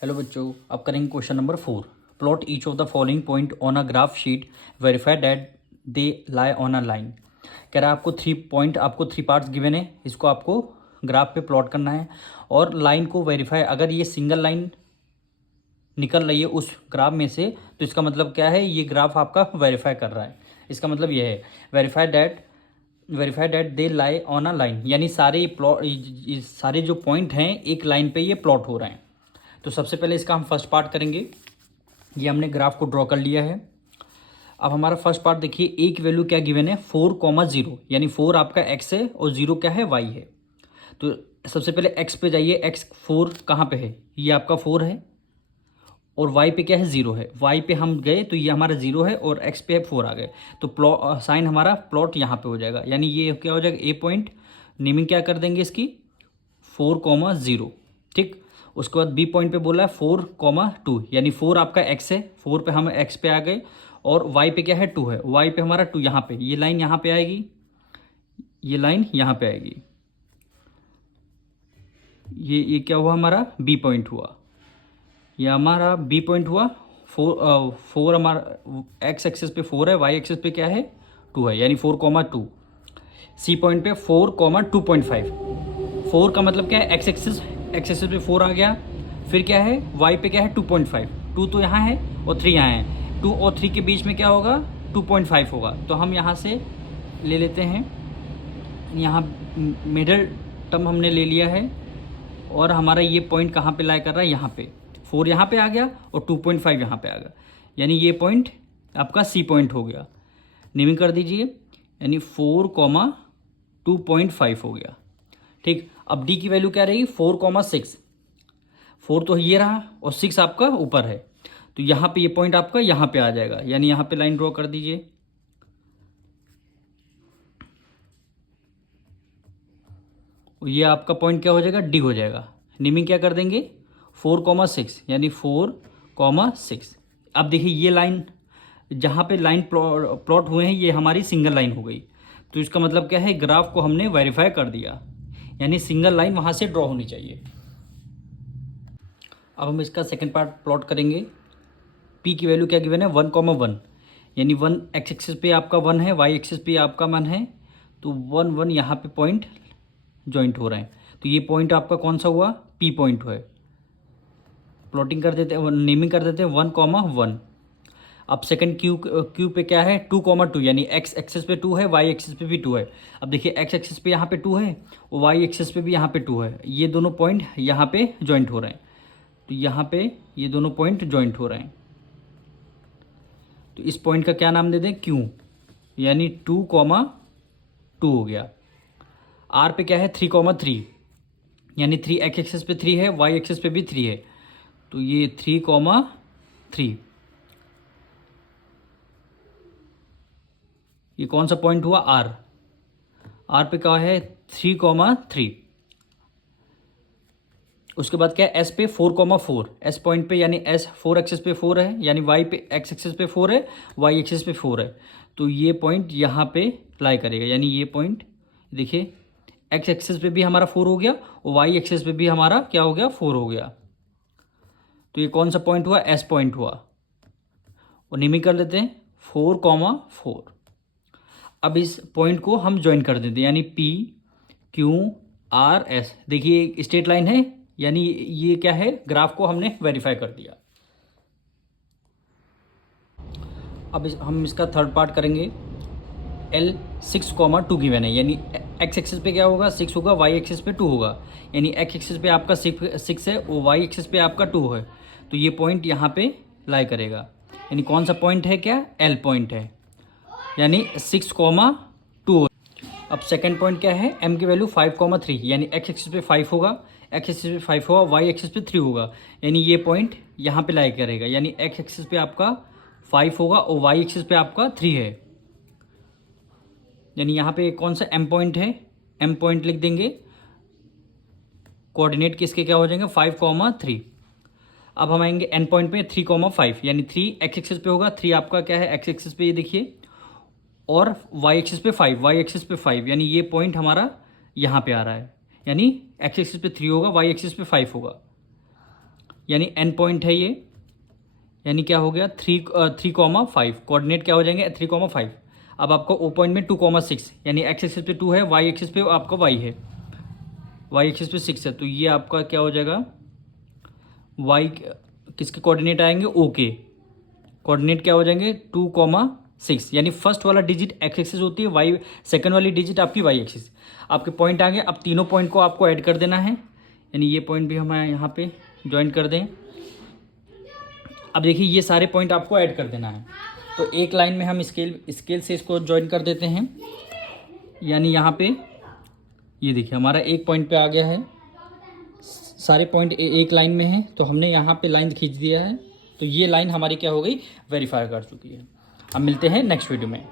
Hello बच्चों, अब करेंगे question number 4। Plot each of the following point on a graph sheet, verify that they lie on a line. कह रहा है आपको 3 पॉइंट, आपको 3 पार्ट्स गिवन है, इसको आपको ग्राफ पे प्लॉट करना है और लाइन को वेरीफाई, अगर ये सिंगल लाइन निकल रही है उस ग्राफ में से तो इसका मतलब क्या है, ये ग्राफ आपका वेरीफाई कर रहा है। इसका मतलब ये है verify that they lie on a line, यानी सारे प्लॉट, सारे जो पॉइंट हैं एक लाइन पे ये प्लॉट हो रहे हैं। तो सबसे पहले इसका हम फर्स्ट पार्ट करेंगे। ये हमने ग्राफ को ड्रॉ कर लिया है। अब हमारा फर्स्ट पार्ट देखिए, एक वैल्यू क्या गिवन है 4,0, यानी 4 आपका x है और 0 क्या है y है। तो सबसे पहले x पे जाइए, x 4 कहाँ पे है, ये आपका 4 है और y पे क्या है 0 है। y पे हम गए तो ये हमारा 0 है और x पे 4 आ गए, तो प्लॉट साइन हमारा प्लॉट यहाँ पे हो जाएगा, यानी ये क्या हो जाएगा, ए पॉइंट नेमिंग क्या कर देंगे इसकी 4,0। ठीक, उसके बाद बी पॉइंट पे बोला है 4,2, यानी 4 आपका x है, 4 पे हम x पे आ गए और y पे क्या है 2 है, y पे हमारा 2 यहाँ पे, ये लाइन यहाँ पे आएगी, ये लाइन यहाँ पे आएगी। ये क्या हुआ, हमारा बी पॉइंट हुआ, ये हमारा बी पॉइंट हुआ। 4 हमारा x एक्सेस पे 4 है, y एक्सेस पे क्या है 2 है, यानी 4,2। सी पॉइंट पे 4,2.5। 4 का मतलब क्या है, x एक्सेस पे 4 आ गया, फिर क्या है y पे क्या है 2.5, 2 तो यहाँ है और 3 यहाँ है, 2 और 3 के बीच में क्या होगा 2.5 होगा। तो हम यहाँ से ले लेते हैं, यहाँ मिडल टर्म हमने ले लिया है और हमारा ये पॉइंट कहाँ पे लाई कर रहा है, यहाँ पे 4 यहाँ पे आ गया और 2.5 यहाँ पे आ गया, यानी ये पॉइंट आपका सी पॉइंट हो गया। नेमिंग कर दीजिए, यानी 4,2.5 हो गया। ठीक, अब डी की वैल्यू क्या रही 4,6। 4 तो ये रहा और 6 आपका ऊपर है, तो यहाँ पे ये पॉइंट आपका यहाँ पे आ जाएगा, यानी यहाँ पे लाइन ड्रॉ कर दीजिए। ये आपका पॉइंट क्या हो जाएगा, डी हो जाएगा। नेमिंग क्या कर देंगे 4,6, यानी 4,6। अब देखिए ये लाइन, जहाँ पे लाइन प्लॉट हुए हैं ये हमारी सिंगल लाइन हो गई, तो इसका मतलब क्या है, ग्राफ को हमने वेरीफाई कर दिया, यानी सिंगल लाइन वहाँ से ड्रॉ होनी चाहिए। अब हम इसका सेकंड पार्ट प्लॉट करेंगे। पी की वैल्यू क्या गिवन है 1,1, यानी 1 एक्स एक्सिस पे आपका 1 है, वाई एक्सिस पे आपका 1 है, तो 1 1 यहाँ पे पॉइंट जॉइंट हो रहे हैं, तो ये पॉइंट आपका कौन सा हुआ, पी पॉइंट है। प्लॉटिंग कर देते हैं, नेमिंग कर देते हैं 1,1। अब सेकंड क्यू पे क्या है 2,2, यानी एक्स एक्सिस पे 2 है, वाई एक्सिस पे भी 2 है। अब देखिए एक्स एक्सिस पे यहाँ पे 2 है और वाई एक्सिस पे भी यहाँ पे 2 है, ये दोनों पॉइंट यहाँ पे जॉइंट हो रहे हैं, तो यहाँ पे ये दोनों पॉइंट जॉइंट हो रहे हैं, तो इस पॉइंट का क्या नाम दे दें क्यू, यानी 2,2 हो गया। आर पे क्या है 3,3, यानी 3 एक्स एक्सिस पे 3 है, वाई एक्सिस पे भी 3 है, तो ये 3,3। ये कौन सा पॉइंट हुआ आर, आर पे क्या है 3,3। उसके बाद क्या है एस पे 4,4, एस पॉइंट पे, यानी एस 4 एक्सिस पे 4 है, यानी वाई पे एक्स एक्सिस पे 4 है, वाई एक्सिस पे 4 है, तो ये पॉइंट यहाँ पे लाई करेगा, यानी ये पॉइंट देखिए एक्स एक्सिस पे भी हमारा 4 हो गया और वाई एक्सिस पे भी हमारा क्या हो गया 4 हो गया, तो ये कौन सा पॉइंट हुआ, एस पॉइंट हुआ। और नेमिंग कर लेते हैं 4,4। अब इस पॉइंट को हम ज्वाइन कर देते हैं, यानी पी क्यू आर एस। देखिए एक स्ट्रेट लाइन है, यानी ये क्या है, ग्राफ को हमने वेरीफाई कर दिया। अब हम इसका थर्ड पार्ट करेंगे। L 6,2 गिवन है, यानी एक्स एक्सिस पे क्या होगा 6 होगा, वाई एक्सिस पे 2 होगा, यानी एक्स एक्सिस पे आपका 6 है और वाई एक्सिस पे आपका 2 है, तो ये पॉइंट यहाँ पे लाई करेगा, यानी कौन सा पॉइंट है, क्या L पॉइंट है, यानी 6,2। अब सेकंड पॉइंट क्या है, M की वैल्यू 5,3, यानी एक्स एक्सिस पे 5 होगा, एक्स एक्सिस पे 5 होगा, वाई एक्सिस पे 3 होगा, यानी ये पॉइंट यहाँ पे लाई करेगा, यानी एक्स एक्सिस पे आपका 5 होगा और वाई एक्सिस पे आपका 3 है, यानी यहाँ पे कौन सा M पॉइंट है, M पॉइंट लिख देंगे। कोऑर्डिनेट किसके क्या हो जाएंगे 5,3। अब हम आएंगे N पॉइंट पे 3,5, यानी 3 एक्स एक्सिस पे होगा, 3 आपका क्या है एक्स एक्सिस पे, ये देखिए, और वाई एक्सिस पे 5, वाई एक्सिस पे 5, यानी ये पॉइंट हमारा यहाँ पे आ रहा है, यानी एक्स एक्सिस पे 3 होगा, वाई एक्सिस पे 5 होगा। यानी एन पॉइंट है ये, यानी क्या हो गया 3,5 कोऑर्डिनेट क्या हो जाएंगे 3,5। अब आपको ओ पॉइंट में 2,6 यानी एक्स एक्सिस पे 2 है, वाई एक्सिस पे आपका वाई है, वाई एक्सिस पे 6 है, तो ये आपका क्या हो जाएगा वाई किसके कोऑर्डिनेट आएंगे ओ के कोऑर्डिनेट क्या हो जाएंगे 2,6 यानी फर्स्ट वाला डिजिट एक्स एक्सिस होती है, वाई सेकंड वाली डिजिट आपकी वाई एक्सिस। आपके पॉइंट आ गए, अब तीनों पॉइंट को आपको ऐड कर देना है, यानी ये पॉइंट भी हम यहाँ पे ज्वाइन कर दें। अब देखिए ये सारे पॉइंट आपको ऐड कर देना है, तो एक लाइन में हम स्केल से इसको ज्वाइन कर देते हैं, यानी यहाँ पे ये देखिए हमारा एक पॉइंट पे आ गया है, सारे पॉइंट एक लाइन में है, तो हमने यहाँ पे लाइन खींच दिया है, तो ये लाइन हमारी क्या हो गई वेरीफाई कर चुकी है। अब मिलते हैं नेक्स्ट वीडियो में।